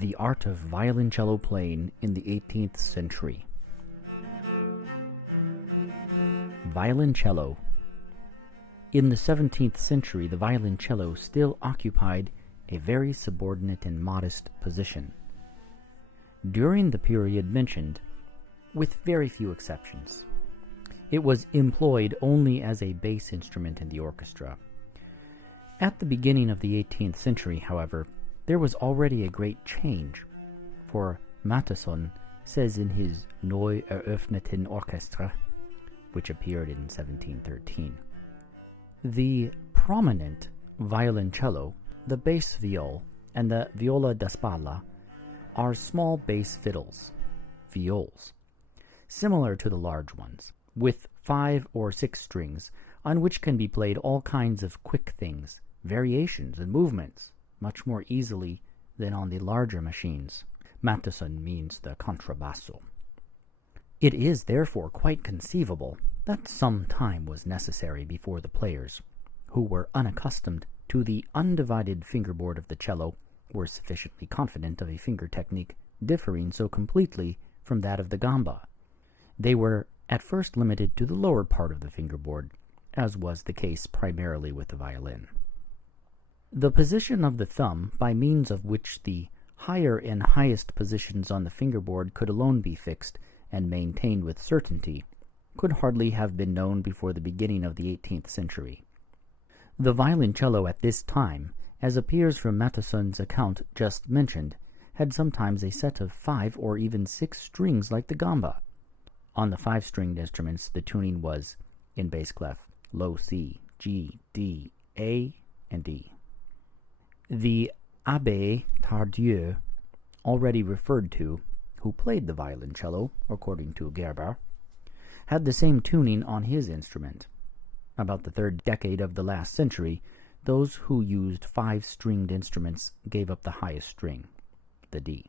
The art of violoncello playing in the 18th century. Violoncello. In the 17th century, the violoncello still occupied a very subordinate and modest position. During the period mentioned, with very few exceptions, it was employed only as a bass instrument in the orchestra. At the beginning of the 18th century, however, there was already a great change, for Mattheson says in his Neu eröffneten Orchestra, which appeared in 1713, the prominent violoncello, the bass viol, and the viola da spalla are small bass fiddles, viols, similar to the large ones, with 5 or 6 strings, on which can be played all kinds of quick things, variations, and movements, much more easily than on the larger machines. Mattheson means the contrabasso. It is therefore quite conceivable that some time was necessary before the players, who were unaccustomed to the undivided fingerboard of the cello, were sufficiently confident of a finger technique differing so completely from that of the gamba. They were at first limited to the lower part of the fingerboard, as was the case primarily with the violin. The position of the thumb, by means of which the higher and highest positions on the fingerboard could alone be fixed and maintained with certainty, could hardly have been known before the beginning of the 18th century. The violoncello at this time, as appears from Mattheson's account just mentioned, had sometimes a set of 5 or even 6 strings like the gamba. On the 5-stringed instruments, the tuning was in bass clef, low C, G, D, A, and D. The Abbé Tardieu, already referred to, who played the violoncello, according to Gerber, had the same tuning on his instrument. About the 3rd decade of the last century, those who used 5-stringed instruments gave up the highest string, the D.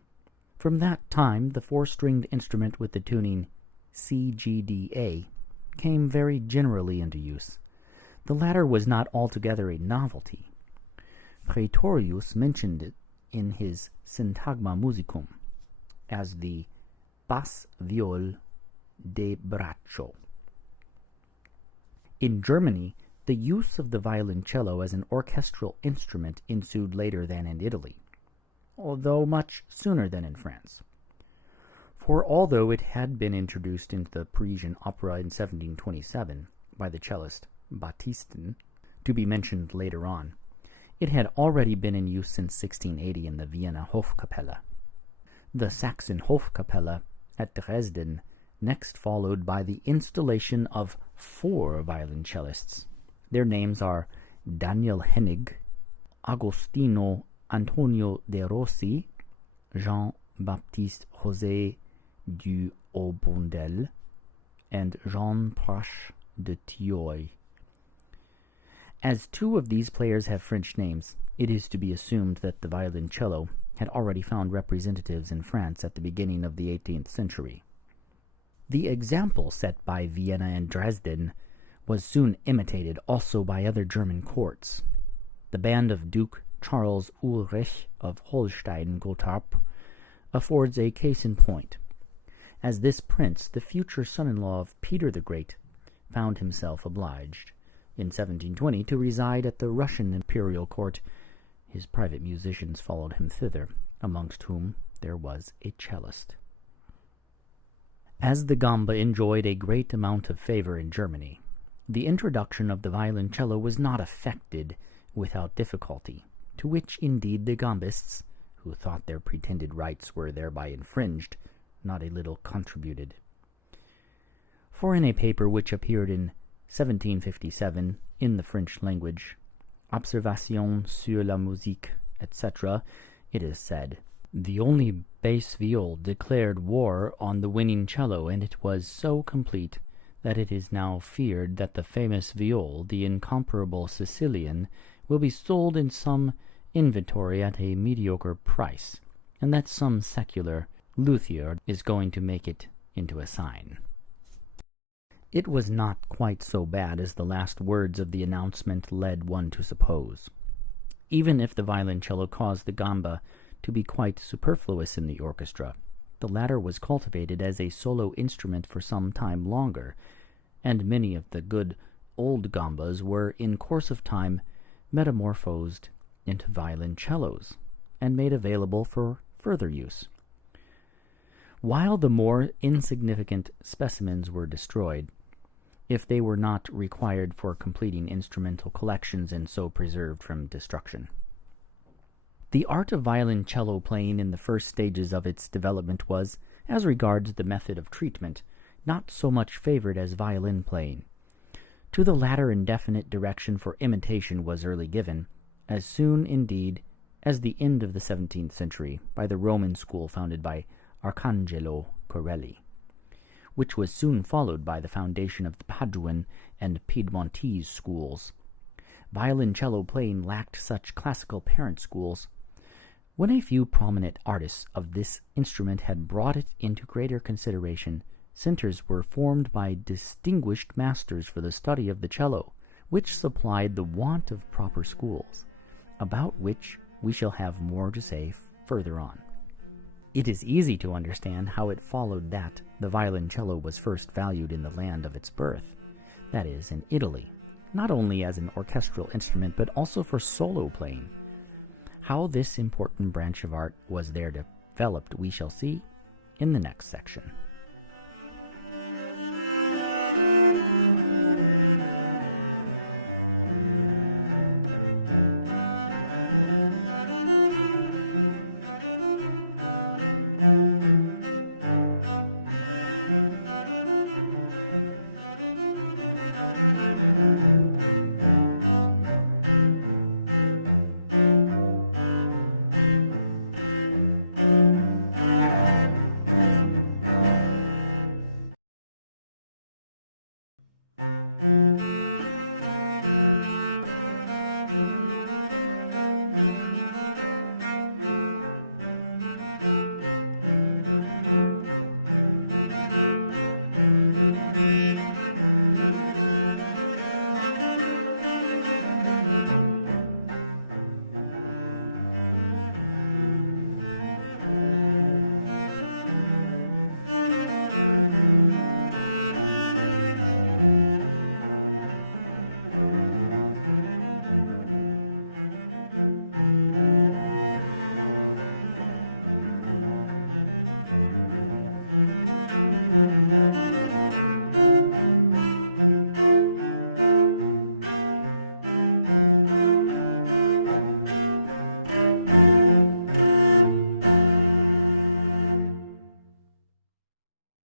From that time, the 4-stringed instrument with the tuning C, G, D, A came very generally into use. The latter was not altogether a novelty. Praetorius mentioned it in his Syntagma Musicum as the bass viol de braccio. In Germany, the use of the violoncello as an orchestral instrument ensued later than in Italy, although much sooner than in France. For although it had been introduced into the Parisian opera in 1727 by the cellist Baptistin, to be mentioned later on, it had already been in use since 1680 in the Vienna Hofkapelle. The Saxon Hofkapelle at Dresden next followed by the installation of 4 violoncellists. Their names are Daniel Hennig, Agostino Antonio de Rossi, Jean-Baptiste José du Aubondel, and Jean Prache de Thioy. As 2 of these players have French names, it is to be assumed that the violoncello had already found representatives in France at the beginning of the 18th century. The example set by Vienna and Dresden was soon imitated also by other German courts. The band of Duke Charles Ulrich of Holstein-Gottorp affords a case in point, as this prince, the future son-in-law of Peter the Great, found himself obliged, in 1720, to reside at the Russian imperial court. His private musicians followed him thither, amongst whom there was a cellist. As the gamba enjoyed a great amount of favor in Germany, the introduction of the violoncello was not effected without difficulty, to which indeed the gambists, who thought their pretended rights were thereby infringed, not a little contributed. For in a paper which appeared in 1757 in the French language, Observations sur la musique, etc., it is said, the only bass viol declared war on the winning cello, and it was so complete that it is now feared that the famous viol, the incomparable Sicilian, will be sold in some inventory at a mediocre price, and that some secular luthier is going to make it into a sign. It was not quite so bad as the last words of the announcement led one to suppose. Even if the violoncello caused the gamba to be quite superfluous in the orchestra. The latter was cultivated as a solo instrument for some time longer, and many of the good old gambas were, in course of time, metamorphosed into violoncellos and made available for further use. While the more insignificant specimens were destroyed, if they were not required for completing instrumental collections and so preserved from destruction. The art of violoncello playing in the first stages of its development was, as regards the method of treatment, not so much favored as violin playing. To the latter indefinite direction for imitation was early given, as soon, indeed, as the end of the 17th century, by the Roman school founded by Arcangelo Corelli, which was soon followed by the foundation of the Paduan and Piedmontese schools. Violoncello playing lacked such classical parent schools. When a few prominent artists of this instrument had brought it into greater consideration, centers were formed by distinguished masters for the study of the cello, which supplied the want of proper schools, about which we shall have more to say further on. It is easy to understand how it followed that the violoncello was first valued in the land of its birth, that is, in Italy, not only as an orchestral instrument but also for solo playing. How this important branch of art was there developed we shall see in the next section.